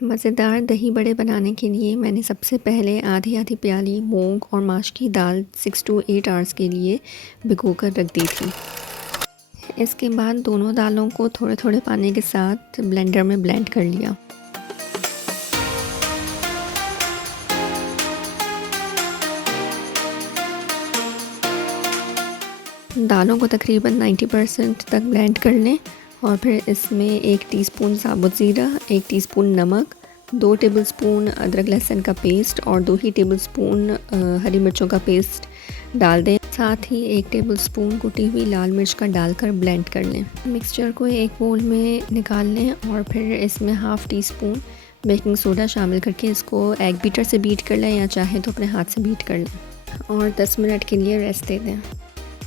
मज़ेदार दही बड़े बनाने के लिए मैंने सबसे पहले आधी आधी प्याली मूंग और माश की दाल 6 to 8 आवर्स के लिए भिगोकर रख दी थी। इसके बाद दोनों दालों को थोड़े थोड़े पानी के साथ ब्लेंडर में ब्लेंड कर लिया। दालों को तकरीबन 90% तक ब्लेंड कर लें और फिर इसमें 1 टीस्पून साबुत ज़ीरा, 1 टीस्पून नमक, 2 टेबलस्पून अदरक लहसुन का पेस्ट और 2 ही टेबलस्पून हरी मिर्चों का पेस्ट डाल दें। साथ ही 1 टेबलस्पून कुटी हुई लाल मिर्च का डालकर ब्लेंड कर लें। मिक्सचर को एक बोल में निकाल लें और फिर इसमें half tea spoon baking soda शामिल करके इसको एग बीटर से बीट कर लें या चाहे तो अपने हाथ से बीट कर लें और 10 मिनट के लिए रेस्ट दे दें।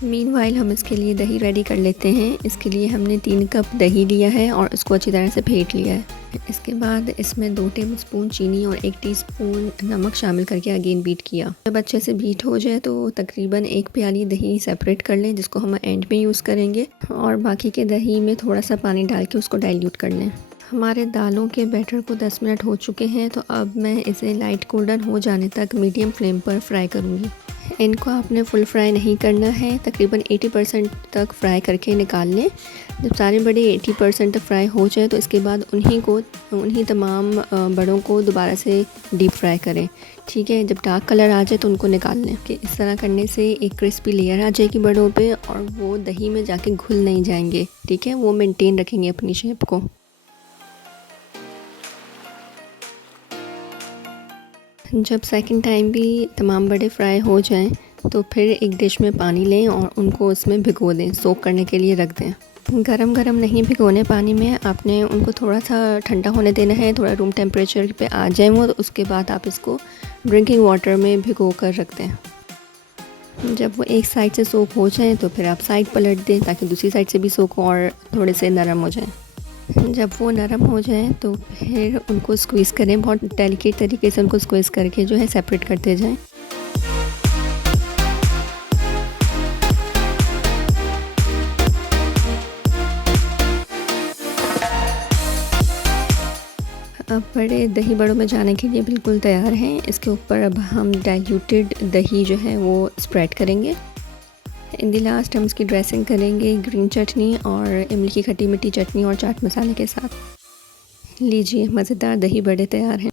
मीनवाइल हम इसके लिए दही रेडी कर लेते हैं। इसके लिए हमने 3 कप दही लिया है और उसको अच्छी तरह से फेंट लिया है। इसके बाद इसमें 2 टेबलस्पून चीनी और 1 टीस्पून नमक शामिल करके अगेन बीट किया। जब अच्छे से बीट हो जाए तो तकरीबन 1 प्याली दही सेपरेट कर लें, जिसको हम एंड में यूज़ करेंगे, और बाकी के दही में थोड़ा सा पानी डाल के उसको डाइल्यूट कर लें। हमारे दालों के बैटर को 10 मिनट हो चुके हैं, तो अब मैं इसे लाइट गोल्डन हो जाने तक मीडियम फ्लेम पर फ्राई करूँगी। इनको आपने फुल फ्राई नहीं करना है, तकरीबन 80% तक फ्राई करके निकाल लें। जब सारे बड़े 80% तक फ्राई हो जाए तो इसके बाद उन्हीं तमाम बड़ों को दोबारा से डीप फ्राई करें। ठीक है, जब डार्क कलर आ जाए तो उनको निकाल लें। कि इस तरह करने से एक क्रिस्पी लेयर आ जाएगी बड़ों पे और वो दही में जाके घुल नहीं जाएंगे। ठीक है, वो मेंटेन रखेंगे अपनी शेप को। जब सेकंड टाइम भी तमाम बड़े फ्राई हो जाएं तो फिर एक डिश में पानी लें और उनको उसमें भिगो दें, सोक करने के लिए रख दें। गरम गरम नहीं भिगोने पानी में, आपने उनको थोड़ा सा ठंडा होने देना है। थोड़ा रूम टेम्परेचर पे आ जाए वो, तो उसके बाद आप इसको ड्रिंकिंग वाटर में भिगो कर रख दें। जब वो एक साइड से सोक हो जाए तो फिर आप साइड पलट दें ताकि दूसरी साइड से भी सोक हो और थोड़े से नरम हो जाएं। जब वो नरम हो जाए तो फिर उनको स्क्वीज़ करें, बहुत डेलिकेट तरीके से उनको स्क्वीज़ करके जो है सेपरेट करते जाएं। अब बड़े दही बड़ों में जाने के लिए बिल्कुल तैयार हैं। इसके ऊपर अब हम डाइल्यूटेड दही जो है वो स्प्रेड करेंगे। इन दी लास्ट हम इसकी ड्रेसिंग करेंगे ग्रीन चटनी और इमली की खट्टी मीठी चटनी और चाट मसाले के साथ। लीजिए, मज़ेदार दही बड़े तैयार हैं।